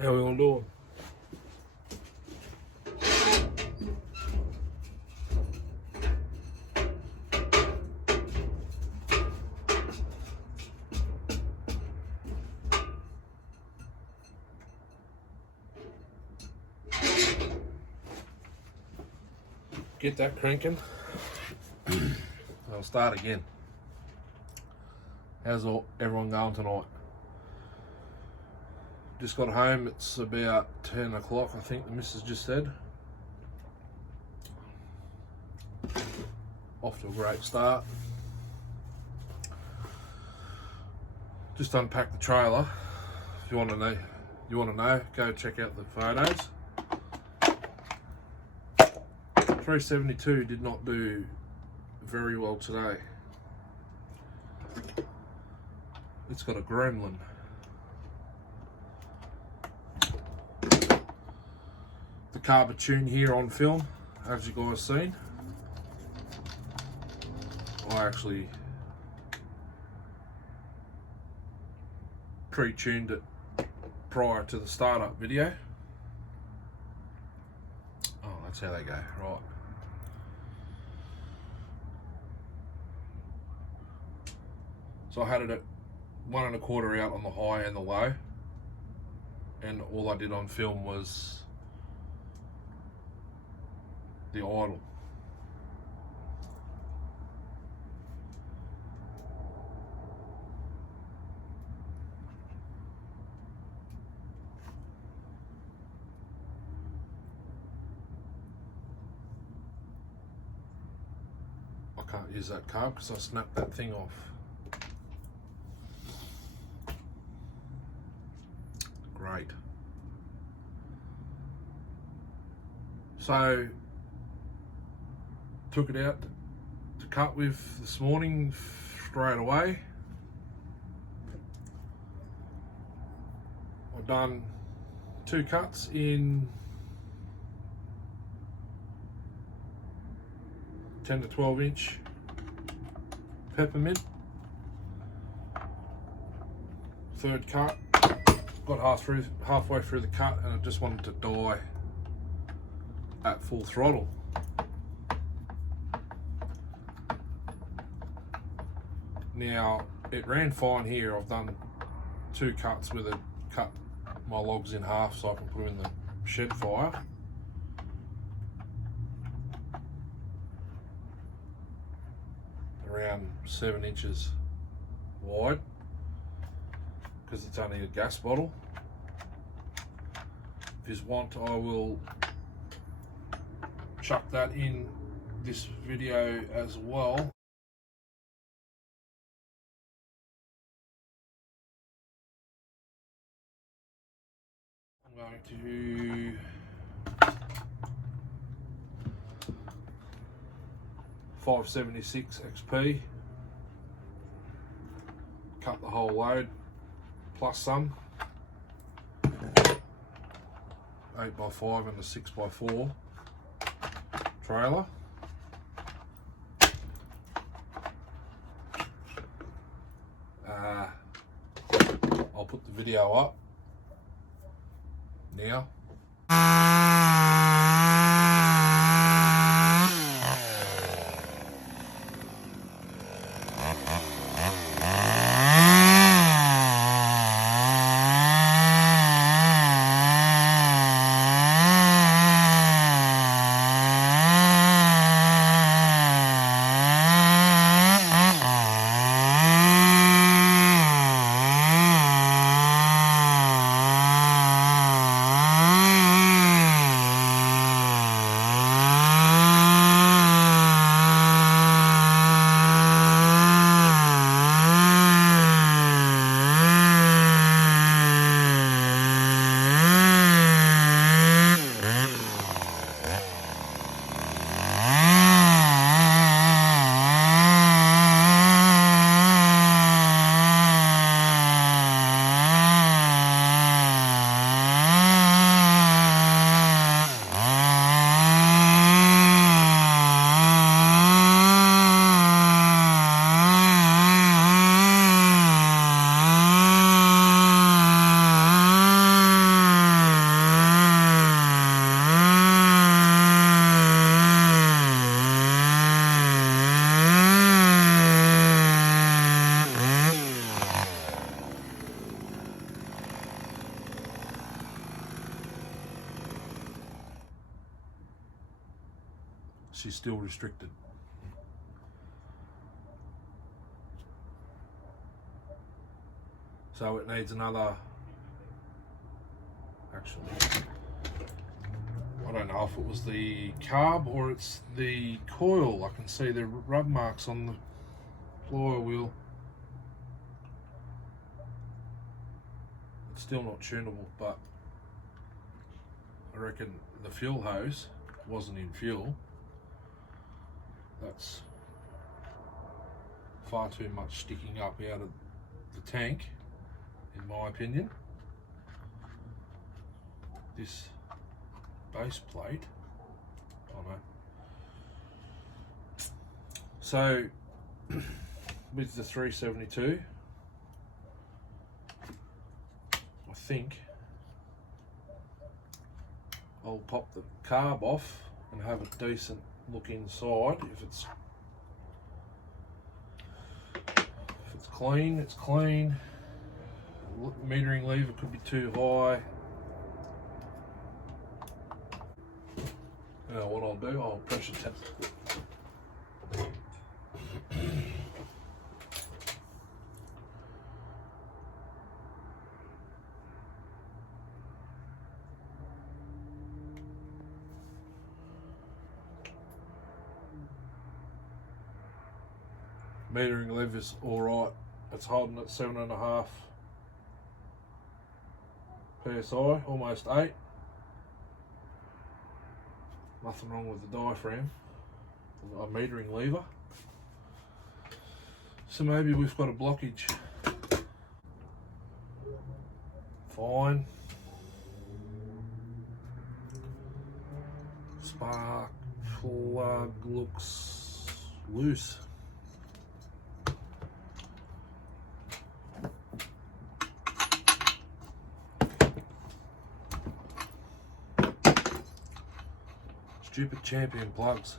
How we all doing? Get that cranking. I'll start again. How's everyone going tonight? Just got home, it's about 10 o'clock, I think the missus just said. Off to a great start. Just unpacked the trailer. If you want to know, go check out the photos. 372 did not do very well today. It's got a gremlin. The carb tune here on film, as you guys seen. I actually pre-tuned it prior to the startup video. Oh, that's how they go, right. So I had it at 1 1/4 out on the high and the low, and all I did on film was the idle. I can't use that carb because I snapped that thing off. Great. So took it out to cut with this morning straight away. I've done 2 cuts in 10 to 12 inch peppermint. Third cut, got halfway through the cut, and I just wanted to die at full throttle. Now it ran fine here. I've done 2 cuts with it, cut my logs in half so I can put them in the shed fire. Around 7 inches wide, because it's only a gas bottle. If you want, I will chuck that in this video as well. I'm going to $576 XP, cut the whole load plus some, 8x5 and a 6x4 trailer. I'll put the video up now. she's still restricted. So it needs another, actually, I don't know if it was the carb or it's the coil. I can see the rub marks on the flywheel. It's still not tunable, but I reckon the fuel hose wasn't in fuel. That's far too much sticking up out of the tank, in my opinion. This base plate, I don't know. So with the 372, I think I'll pop the carb off and have a decent look inside. If it's clean, it's clean. Metering lever could be too high. Now what I'll do, I'll pressure test. Metering lever's alright. It's holding at 7.5 PSI, almost 8. Nothing wrong with the diaphragm, a metering lever. So maybe we've got a blockage. Fine. Spark plug looks loose. Stupid Champion plugs.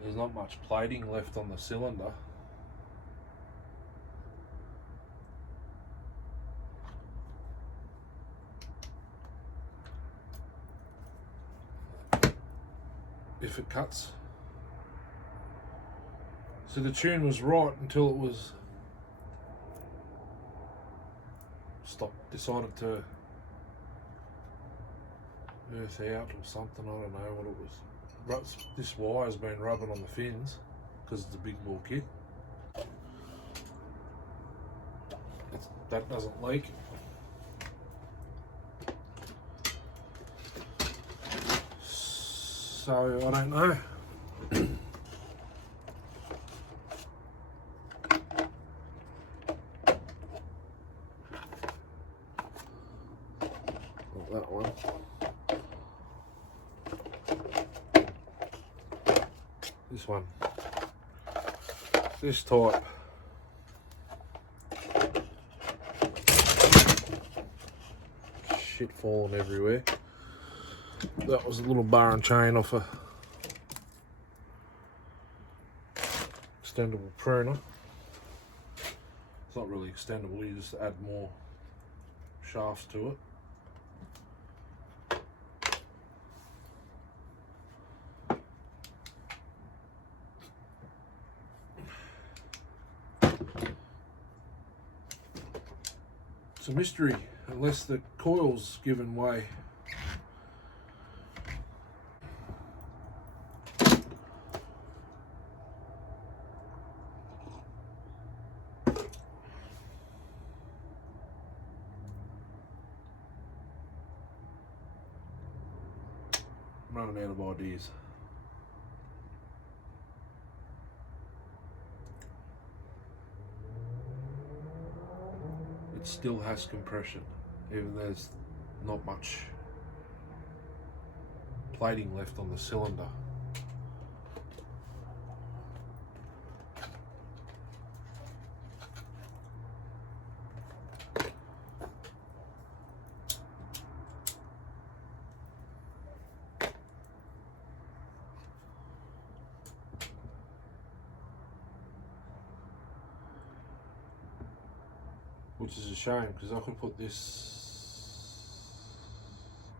There's not much plating left on the cylinder. If it cuts. So the tune was right until it was decided to earth out or something. I don't know what it was. This wire's been rubbing on the fins because it's a big bore kit. That doesn't leak. So I don't know. That one. This one. This type. Shit falling everywhere. That was a little bar and chain off a extendable pruner. It's not really extendable, you just add more shafts to it. It's a mystery, unless the coil's given way. I'm running out of ideas. It still has compression, even though there's not much plating left on the cylinder. which is a shame because I could put this,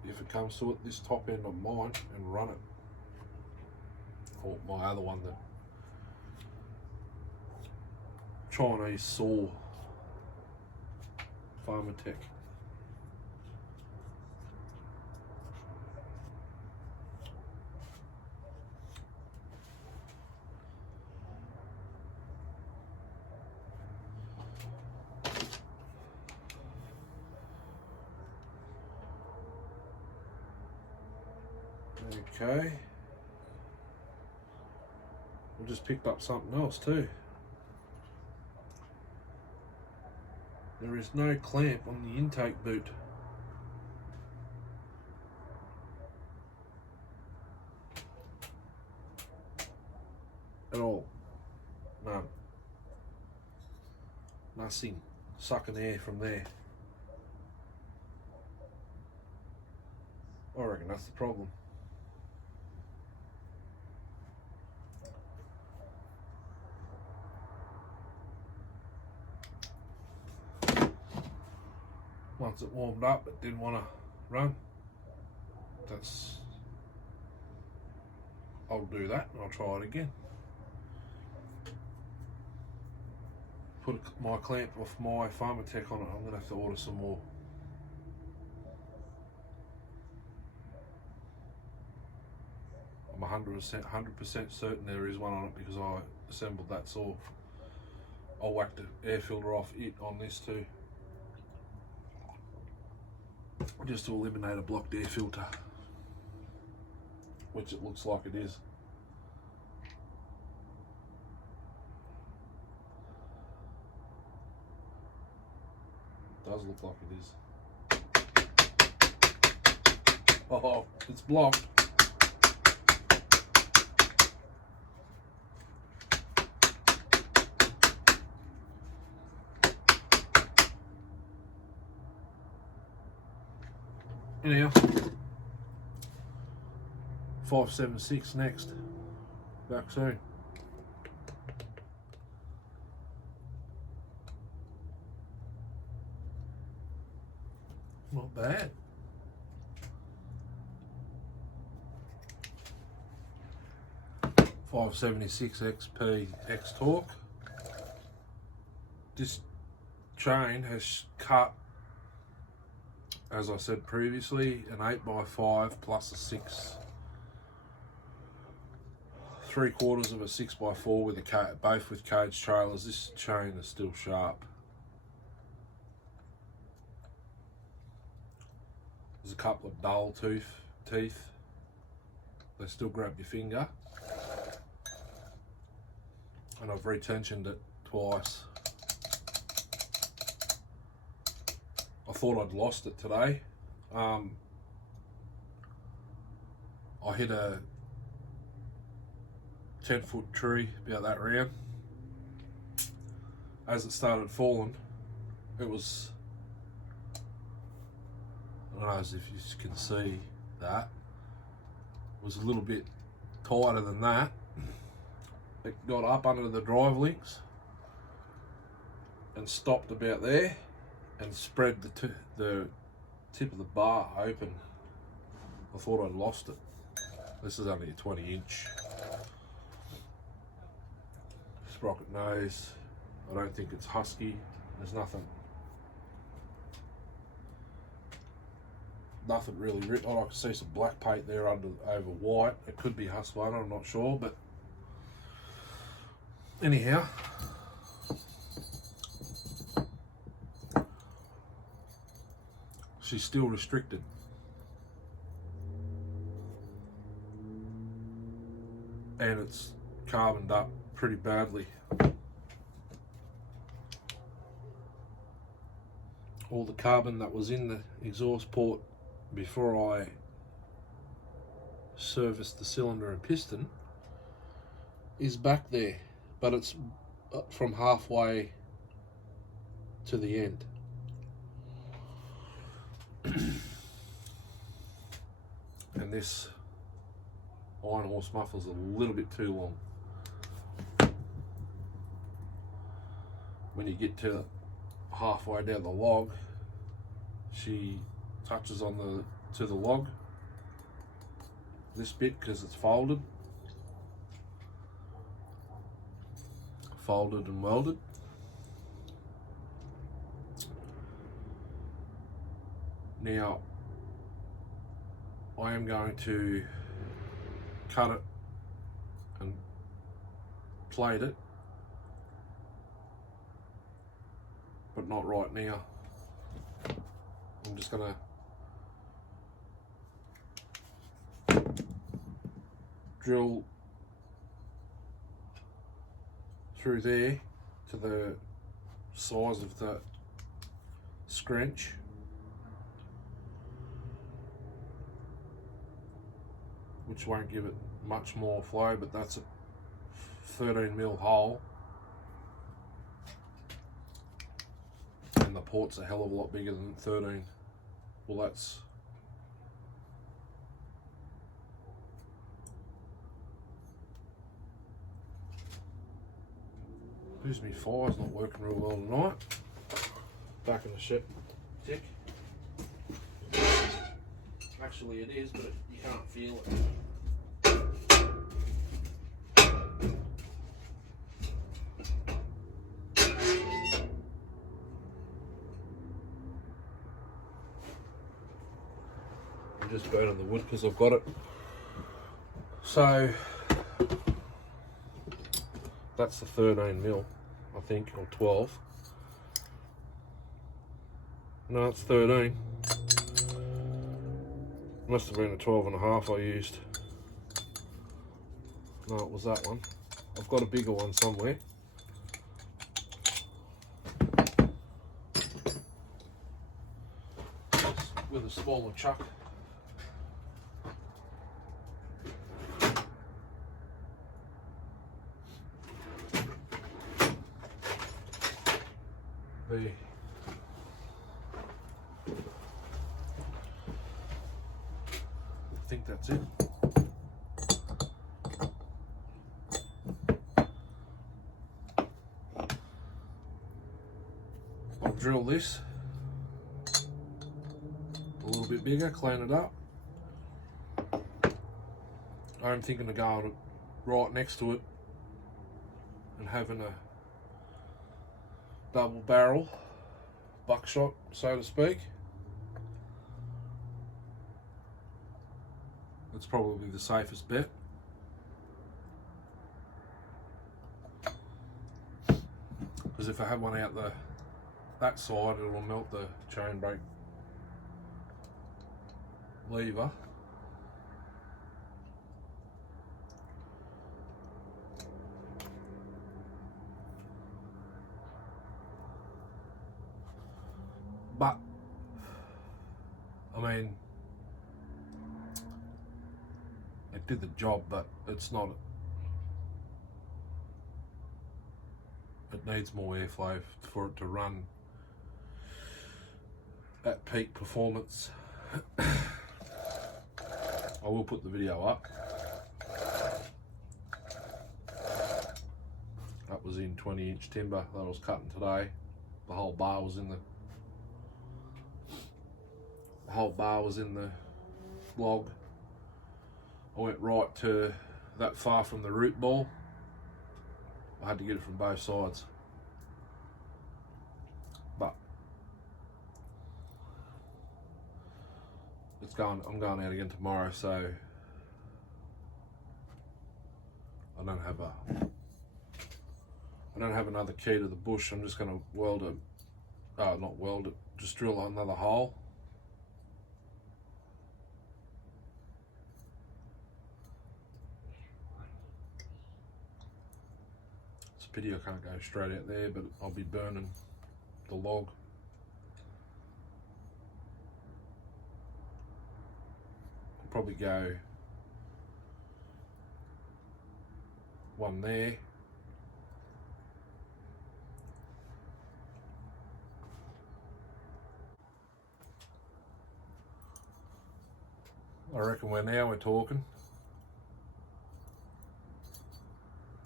if it comes to it, this top end on mine and run it, or my other one, the Chinese saw Pharmatech. Okay, we just picked up something else too. There is no clamp on the intake boot. At all. None. Nothing. Sucking air from there. I reckon that's the problem. Once it warmed up, it didn't want to run. I'll do that and I'll try it again. Put my clamp off my Pharmatech on it. I'm going to have to order some more. I'm 100% certain there is one on it because I assembled that saw. I'll whack the air filter off it on this too, just to eliminate a blocked air filter, which it looks like it is. Does look like it is. Oh, it's blocked. Anyhow, 576 next. Back soon. Not bad. .576 XP x-torq. This chain has cut, as I said previously, an 8x5 plus a 6. 3/4 of a 6x4 with a both with cage trailers. This chain is still sharp. There's a couple of dull teeth. They still grab your finger. And I've retensioned it twice. I thought I'd lost it today. I hit a 10-foot tree about that round. As it started falling, it was, I don't know if you can see that, it was a little bit tighter than that. It got up under the drive links and stopped about there and spread the tip of the bar open. I thought I'd lost it. This is only a 20-inch sprocket nose. I don't think it's husky. There's nothing really written. I can see some black paint there over white. It could be Husqvarna, I'm not sure, but anyhow, she's still restricted. And it's carboned up pretty badly. All the carbon that was in the exhaust port before I serviced the cylinder and piston is back there, but it's from halfway to the end. And this iron horse muffler's a little bit too long. When you get to halfway down the log, she touches on to the log, this bit, because it's folded and welded. Now I am going to cut it and plate it, but not right now. I'm just going to drill through there to the size of the scrunch, which won't give it much more flow, but that's a 13mm hole, and the port's a hell of a lot bigger than 13. Well, that's me fire's not working real well tonight. Back in the ship tick. Actually it is, but you can't feel it. I'm just burning the wood because I've got it. So that's the 13mm, I think, or 12. No, it's 13. Must have been a 12.5 I used. No, it was that one. I've got a bigger one somewhere. With a smaller chuck. There. I think that's it. I'll drill this a little bit bigger, clean it up. I'm thinking of going right next to it and having a double barrel buckshot, so to speak. It's probably the safest bet. Because if I have one out that side, it'll melt the chain brake lever. But I mean, it did the job, but it's not. It needs more airflow for it to run at peak performance. I will put the video up. That was in 20-inch timber that I was cutting today. The whole bar was in the log. I went right to that far from the root ball. I had to get it from both sides. But I'm going out again tomorrow, so I don't have another key to the bush. I'm just going to weld it. Not weld it, just drill another hole. It's a pity I can't go straight out there, but I'll be burning the log. I'll probably go one there. I reckon we're talking.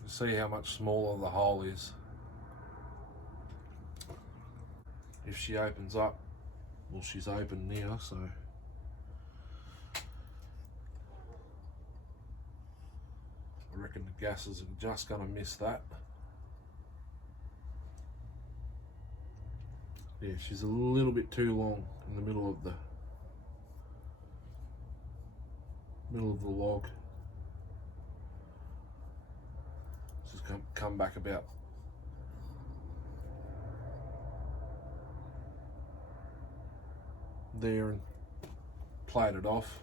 You see how much smaller the hole is. if she opens up. Well, she's open now, so I reckon the gases are just going to miss that. Yeah, she's a little bit too long in the middle of the log. Just come back about there and plate it off.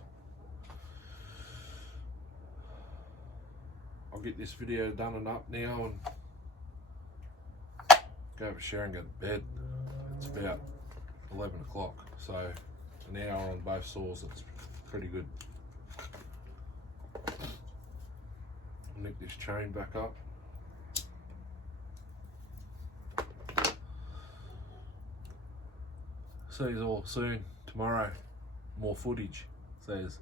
I'll get this video done and up now and go over shower and go to bed. It's about 11 o'clock, so an hour on both saws. That's pretty good. I'll nick this chain back up. See you all soon tomorrow. More footage. Says.